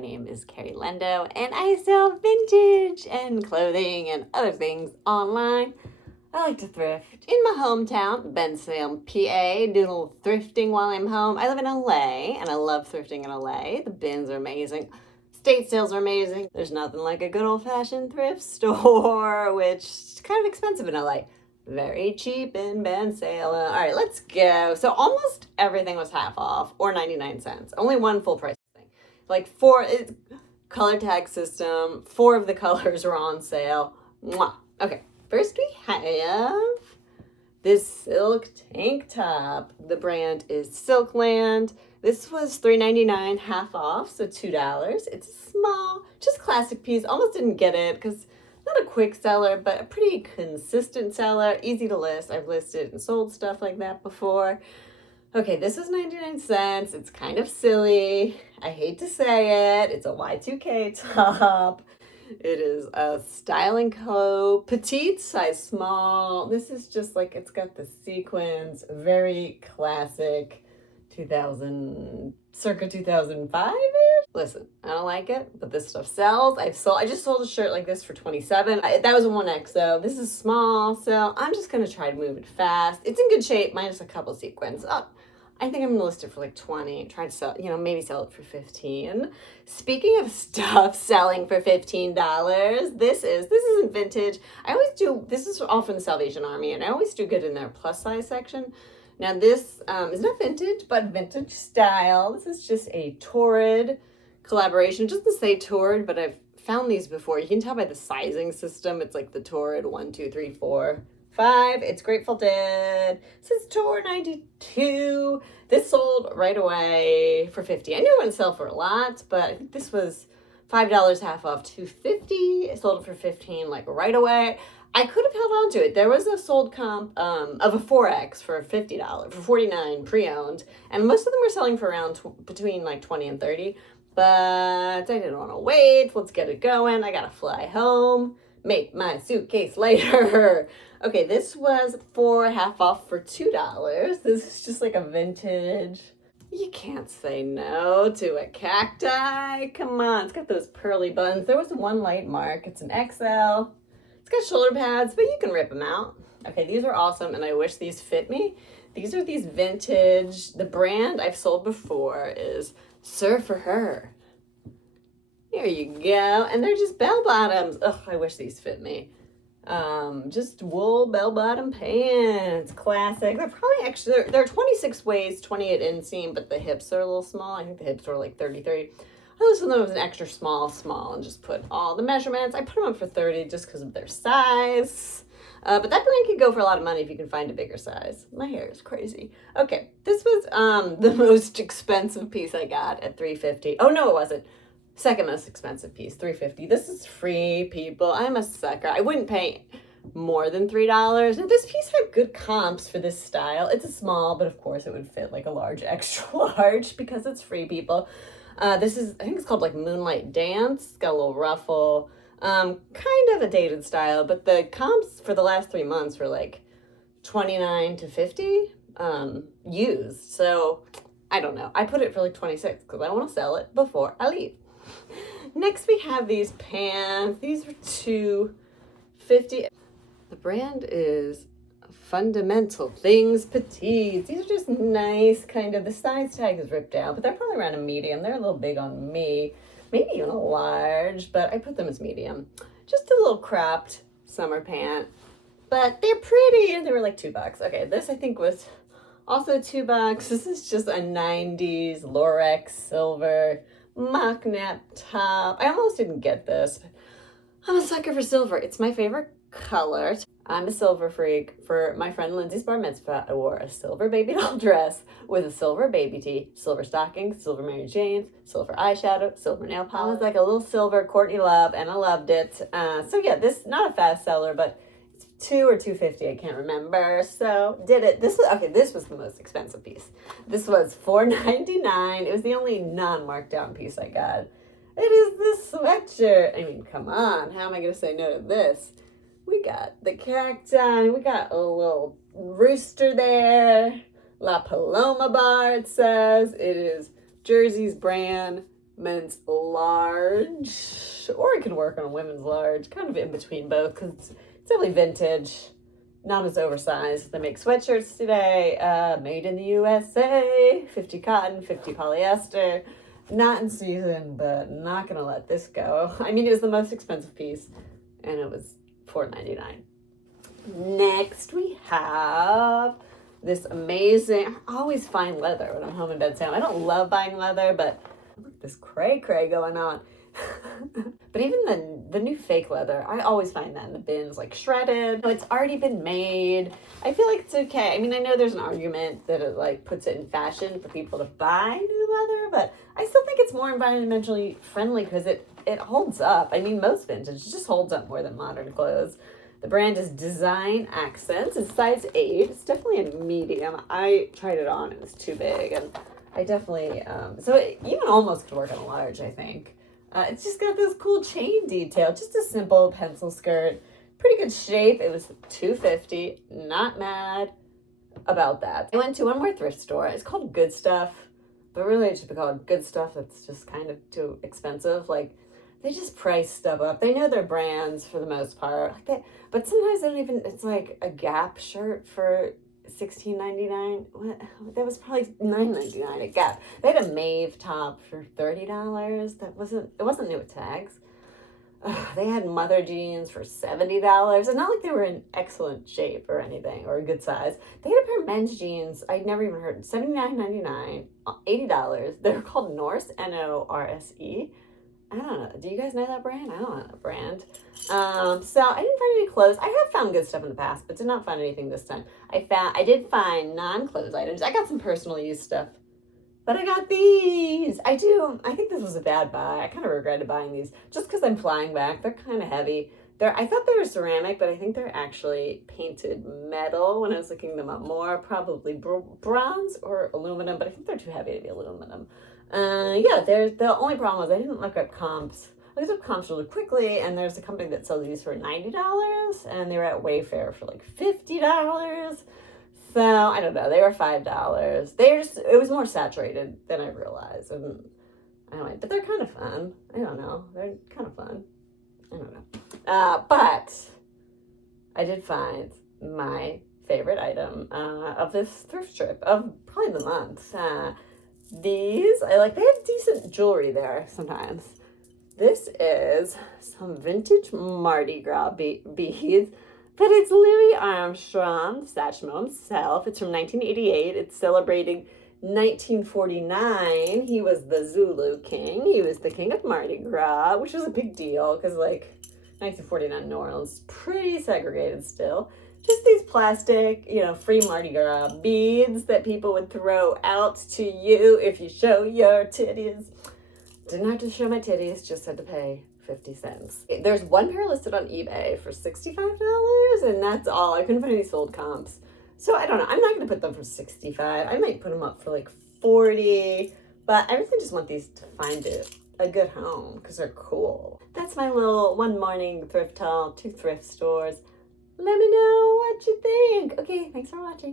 name is Carrie Lendo, and I sell vintage and clothing and other things online. I like to thrift in my hometown, Bensalem PA, do a little thrifting while I'm home. I live in LA, and I love thrifting in LA. The bins are amazing. State sales are amazing. There's nothing like a good old-fashioned thrift store, which is kind of expensive in LA. Very cheap in Bensalem. All right, let's go. So almost everything was half off or 99 cents. Only one full price thing. Like color tag system. 4 of the colors were on sale. Mwah. Okay, first we have this silk tank top. The brand is Silkland. This was $3.99, half off, so $2. It's a small, just classic piece. Almost didn't get it because not a quick seller, but a pretty consistent seller, easy to list. I've listed and sold stuff like that before. Okay, this was 99 cents. It's kind of silly. I hate to say it. It's a Y2K top. It is a styling coat, petite, size small. This is just like, it's got the sequins, very classic, circa 2005-ish. Listen, I don't like it, but this stuff sells. I just sold a shirt like this for $27. That was a 1X though. This is small, so I'm just gonna try to move it fast. It's in good shape, minus a couple sequins. I think I'm gonna list it for like 20. Try to sell, maybe sell it for 15. Speaking of stuff selling for $15, this isn't vintage. This is all from the Salvation Army, and I always do good in their plus size section. Now this is not vintage, but vintage style. This is just a Torrid collaboration. It doesn't say Torrid, but I've found these before. You can tell by the sizing system. It's like the Torrid 1, 2, 3, 4, 5. It's Grateful Dead. It says Torrid 92. This sold right away for $50. I knew it wouldn't sell for a lot, but I think this was $5 half off, $2.50. I sold it for $15 like right away. I could have held on to it. There was a sold comp of a 4X for $50, for $49 pre-owned, and most of them were selling for around between like $20 and $30. But I didn't want to wait. Let's get it going. I gotta fly home, make my suitcase later. Okay, this was for half off for $2. This is just like a vintage. You can't say no to a cacti. Come on, it's got those pearly buttons. There was one light mark. It's an XL. Got shoulder pads, but you can rip them out. Okay, these are awesome, and I wish these fit me. These are these vintage. The brand I've sold before is Sir for Her. Here you go, and they're just bell bottoms. Ugh, I wish these fit me. Just wool bell bottom pants, classic. They're probably they're 26 waist, 28 inseam, but the hips are a little small. I think the hips were like 30. I listed them as an extra small, and just put all the measurements. I put them up for 30 just because of their size. But that brand could go for a lot of money if you can find a bigger size. My hair is crazy. Okay, this was the most expensive piece I got at $3.50. Oh, no, it wasn't. Second most expensive piece, $3.50. This is free, people. I'm a sucker. I wouldn't pay more than $3. Now, this piece had good comps for this style. It's a small, but of course it would fit like a large, extra large because it's free, people. This is, I think it's called like Moonlight Dance. It's got a little ruffle, kind of a dated style, but the comps for the last 3 months were like 29 to 50, used. So I don't know. I put it for like 26 because I want to sell it before I leave. Next we have these pants. These are $2.50. The brand is Fundamental Things Petite. These are just nice, kind of, the size tag is ripped out, but they're probably around a medium. They're a little big on me, maybe even a large, but I put them as medium. Just a little cropped summer pant, but they're pretty, and they were like $2. Okay, this I think was also $2. This is just a 90s Lorex silver mock nap top. I almost didn't get this, but I'm a sucker for silver. It's my favorite color. I'm a silver freak. For my friend Lindsay's bar mitzvah, I wore a silver baby doll dress with a silver baby tee, silver stockings, silver Mary Janes, silver eyeshadow, silver nail polish, like a little silver Courtney Love, and I loved it. So yeah, this not a fast seller, but it's $2 or $2.50, I can't remember. So did it. This was the most expensive piece. This was $4.99. It was the only non-marked down piece I got. It is this sweatshirt. I mean, come on. How am I going to say no to this? We got the cacti. We got a little rooster there. La Paloma bar, it says. It is Jersey's brand. men's large, or it could work on a women's large, kind of in between both, because it's definitely vintage, not as oversized. They make sweatshirts today, made in the USA, 50 cotton, 50 polyester. Not in season, but not gonna let this go. I mean, it was the most expensive piece, and it was $4.99. Next, we have this amazing, I always find leather when I'm home in Bensalem. I don't love buying leather, but look at this cray going on. But even the new fake leather, I always find that in the bins, like shredded. It's already been made. I feel like it's okay. I mean, I know there's an argument that it like puts it in fashion for people to buy new leather, but I still think it's more environmentally friendly because it holds up. I mean, most vintage just holds up more than modern clothes. The brand is Design Accents. It's size 8. It's definitely a medium. I tried it on. It was too big, and I definitely so it even almost could work on a large, I think. It's just got this cool chain detail. Just a simple pencil skirt. Pretty good shape. It was $2.50. Not mad about that. I went to one more thrift store. It's called Good Stuff, but really it should be called Good Stuff. It's just kind of too expensive. Like, they just price stuff up. They know their brands for the most part. But sometimes they don't even, it's like a Gap shirt for $16.99. What? That was probably $9.99 at Gap. They had a Maeve top for $30. It wasn't new with tags. They had mother jeans for $70. It's not like they were in excellent shape or anything, or a good size. They had a pair of men's jeans I'd never even heard. $79.99, $80. They're called Norse, Norse. I don't know. Do you guys know that brand? I don't know that brand. So I didn't find any clothes. I have found good stuff in the past, but did not find anything this time. I did find non-clothes items. I got some personal use stuff, but I got these. I think this was a bad buy. I kind of regretted buying these just because I'm flying back. They're kind of heavy. I thought they were ceramic, but I think they're actually painted metal when I was looking them up more. Probably bronze or aluminum, but I think they're too heavy to be aluminum. The only problem was I didn't look up comps. I looked up comps really quickly, and there's a company that sells these for $90, and they were at Wayfair for like $50. So I don't know. They were $5. It was more saturated than I realized, and anyway, but they're kind of fun. I don't know. They're kind of fun. I don't know. But I did find my favorite item of this thrift trip of probably the month. These, they have decent jewelry there sometimes. This is some vintage Mardi Gras beads, but it's Louis Armstrong, Satchmo himself. It's from 1988. It's celebrating 1949. He was the Zulu king. He was the king of Mardi Gras, which was a big deal because, 1949 New Orleans, pretty segregated still. Just these plastic, free Mardi Gras beads that people would throw out to you if you show your titties. Didn't have to show my titties, just had to pay 50 cents. There's one pair listed on eBay for $65, and that's all. I couldn't find any sold comps. So I don't know. I'm not going to put them for $65. I might put them up for $40, but I really just want these to find a good home because they're cool. That's my little one morning thrift haul, 2 thrift stores. Let me know what you think. Okay, thanks for watching.